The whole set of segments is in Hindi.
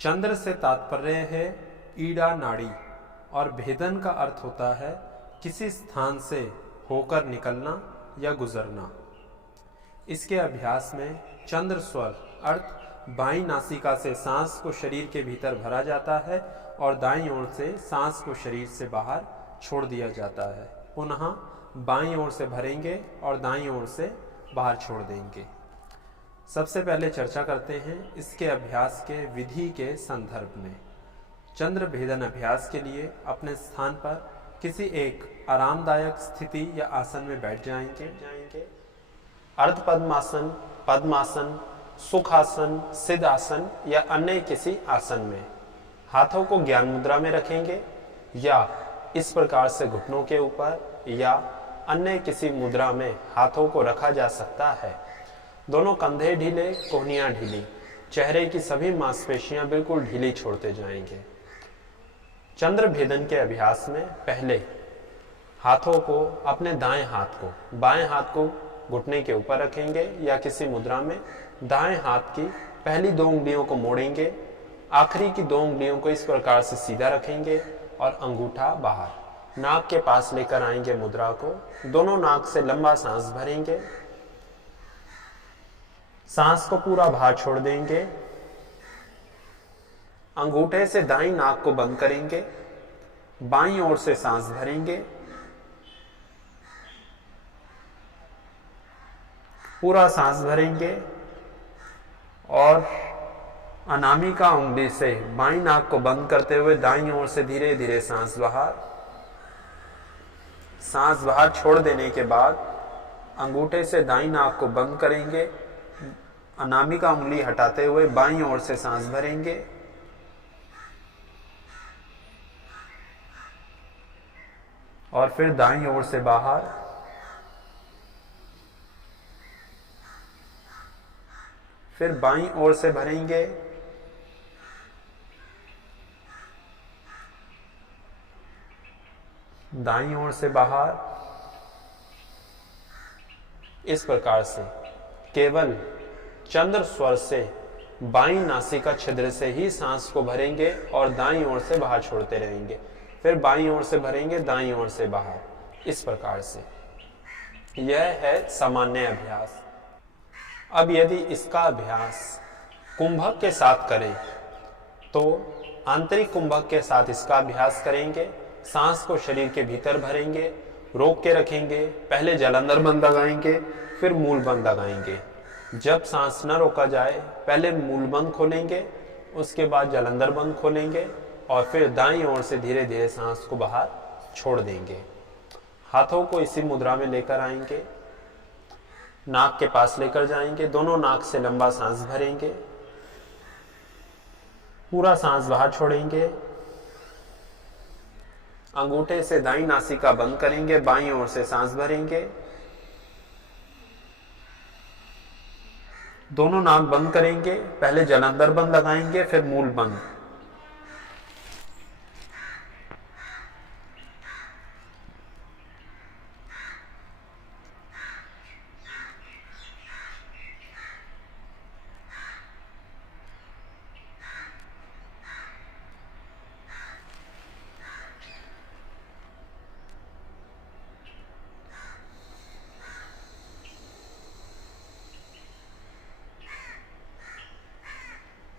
चंद्र से तात्पर्य है ईड़ा नाड़ी और भेदन का अर्थ होता है किसी स्थान से होकर निकलना या गुजरना। इसके अभ्यास में चंद्र स्वर अर्थ बाईं नासिका से सांस को शरीर के भीतर भरा जाता है और दाईं ओर से सांस को शरीर से बाहर छोड़ दिया जाता है। पुनः बाईं ओर से भरेंगे और दाईं ओर से बाहर छोड़ देंगे। सबसे पहले चर्चा करते हैं इसके अभ्यास के विधि के संदर्भ में। चंद्र भेदन अभ्यास के लिए अपने स्थान पर किसी एक आरामदायक स्थिति या आसन में बैठ जाएंगे। अर्ध पद्मासन, पद्मासन, सुखासन, सिद्धासन या अन्य किसी आसन में हाथों को ज्ञान मुद्रा में रखेंगे या इस प्रकार से घुटनों के ऊपर या अन्य किसी मुद्रा में हाथों को रखा जा सकता है। दोनों कंधे ढीले, कोहनियां ढीली, चेहरे की सभी मांसपेशियां बिल्कुल ढीली छोड़ते जाएंगे। चंद्र भेदन के अभ्यास में पहले हाथों को अपने दाएं हाथ को बाएं हाथ को घुटने के ऊपर रखेंगे या किसी मुद्रा में दाएं हाथ की पहली 2 उंगलियों को मोड़ेंगे, आखिरी की 2 उंगलियों को इस प्रकार से सीधा रखेंगे और अंगूठा बाहर नाक के पास लेकर आएंगे। मुद्रा को दोनों नाक से लंबा सांस भरेंगे, सांस को पूरा बाहर छोड़ देंगे। अंगूठे से दाईं नाक को बंद करेंगे, बाईं ओर से सांस भरेंगे, पूरा सांस भरेंगे और अनामिका उंगली से बाईं नाक को बंद करते हुए दाईं ओर से धीरे धीरे सांस बाहर छोड़ देने के बाद अंगूठे से दाईं नाक को बंद करेंगे, अनामिका उंगली हटाते हुए बाईं ओर से सांस भरेंगे और फिर दाईं ओर से बाहर, फिर बाईं ओर से भरेंगे, दाईं ओर से बाहर। इस प्रकार से केवल चंद्र स्वर से बाईं नासिका छिद्र से ही सांस को भरेंगे और दाईं ओर से बाहर छोड़ते रहेंगे, फिर बाईं ओर से भरेंगे, दाईं ओर से बाहर। इस प्रकार से यह है सामान्य अभ्यास। अब यदि इसका अभ्यास कुंभक के साथ करें तो आंतरिक कुंभक के साथ इसका अभ्यास करेंगे। सांस को शरीर के भीतर भरेंगे, रोक के रखेंगे, पहले जलंधर बंद लगाएंगे, फिर मूल बंद लगाएंगे। जब सांस न रोका जाए पहले मूल बंद खोलेंगे, उसके बाद जलंधर बंद खोलेंगे और फिर दाईं ओर से धीरे धीरे सांस को बाहर छोड़ देंगे। हाथों को इसी मुद्रा में लेकर आएंगे, नाक के पास लेकर जाएंगे, दोनों नाक से लंबा सांस भरेंगे, पूरा सांस बाहर छोड़ेंगे, अंगूठे से दाईं नासिका बंद करेंगे, बाईं ओर से सांस भरेंगे, दोनों नाक बंद करेंगे, पहले जलंधर बंद लगाएंगे, फिर मूल बंद।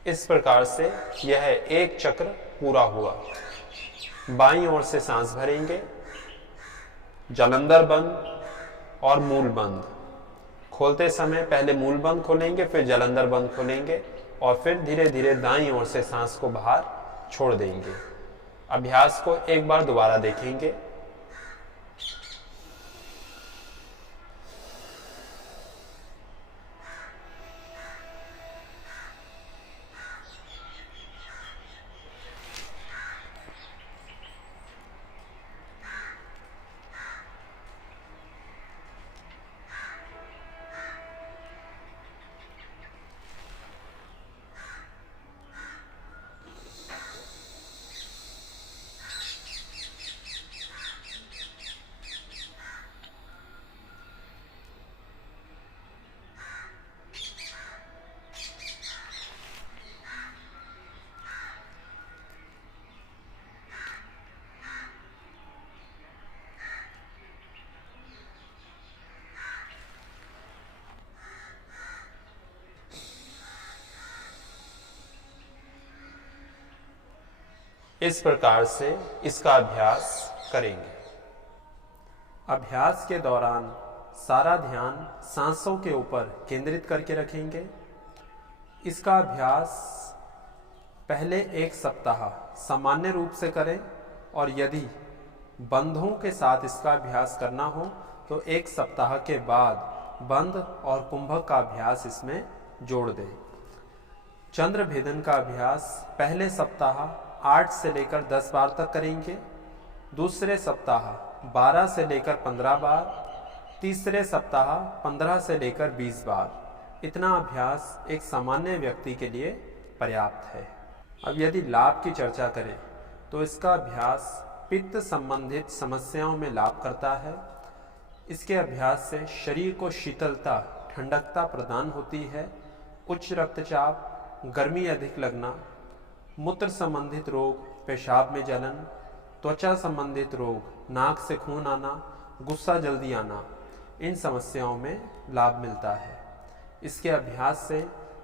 इस प्रकार से यह एक चक्र पूरा हुआ। बाईं ओर से सांस भरेंगे, जलंधर बंद और मूल बंद। खोलते समय पहले मूल बंद खोलेंगे, फिर जलंधर बंद खोलेंगे और फिर धीरे धीरे दाईं ओर से सांस को बाहर छोड़ देंगे। अभ्यास को एक बार दोबारा देखेंगे। इस प्रकार से इसका अभ्यास करेंगे। अभ्यास के दौरान सारा ध्यान सांसों के ऊपर केंद्रित करके रखेंगे। इसका अभ्यास पहले 1 सप्ताह सामान्य रूप से करें और यदि बंधों के साथ इसका अभ्यास करना हो तो 1 सप्ताह के बाद बंध और कुंभक का अभ्यास इसमें जोड़ दें। चंद्र भेदन का अभ्यास पहले सप्ताह 8 से लेकर 10 बार तक करेंगे, दूसरे सप्ताह 12 से लेकर 15 बार, तीसरे सप्ताह 15 से लेकर 20 बार। इतना अभ्यास एक सामान्य व्यक्ति के लिए पर्याप्त है। अब यदि लाभ की चर्चा करें तो इसका अभ्यास पित्त संबंधित समस्याओं में लाभ करता है। इसके अभ्यास से शरीर को शीतलता, ठंडकता प्रदान होती है। उच्च रक्तचाप, गर्मी अधिक लगना, मूत्र संबंधित रोग, पेशाब में जलन, त्वचा संबंधित रोग, नाक से खून आना, गुस्सा जल्दी आना, इन समस्याओं में लाभ मिलता है। इसके अभ्यास से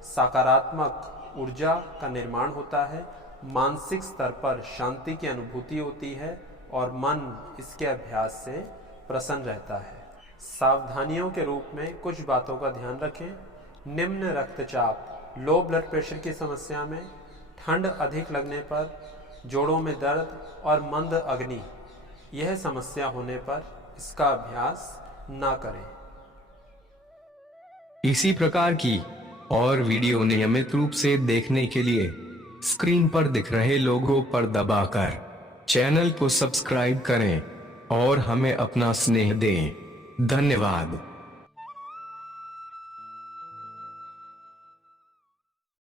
सकारात्मक ऊर्जा का निर्माण होता है, मानसिक स्तर पर शांति की अनुभूति होती है और मन इसके अभ्यास से प्रसन्न रहता है। सावधानियों के रूप में कुछ बातों का ध्यान रखें। निम्न रक्तचाप, लो ब्लड प्रेशर की समस्या में, ठंड अधिक लगने पर, जोड़ों में दर्द और मंद अग्नि, यह समस्या होने पर इसका अभ्यास ना करें। इसी प्रकार की और वीडियो नियमित रूप से देखने के लिए स्क्रीन पर दिख रहे लोगों पर दबाकर चैनल को सब्सक्राइब करें और हमें अपना स्नेह दें। धन्यवाद।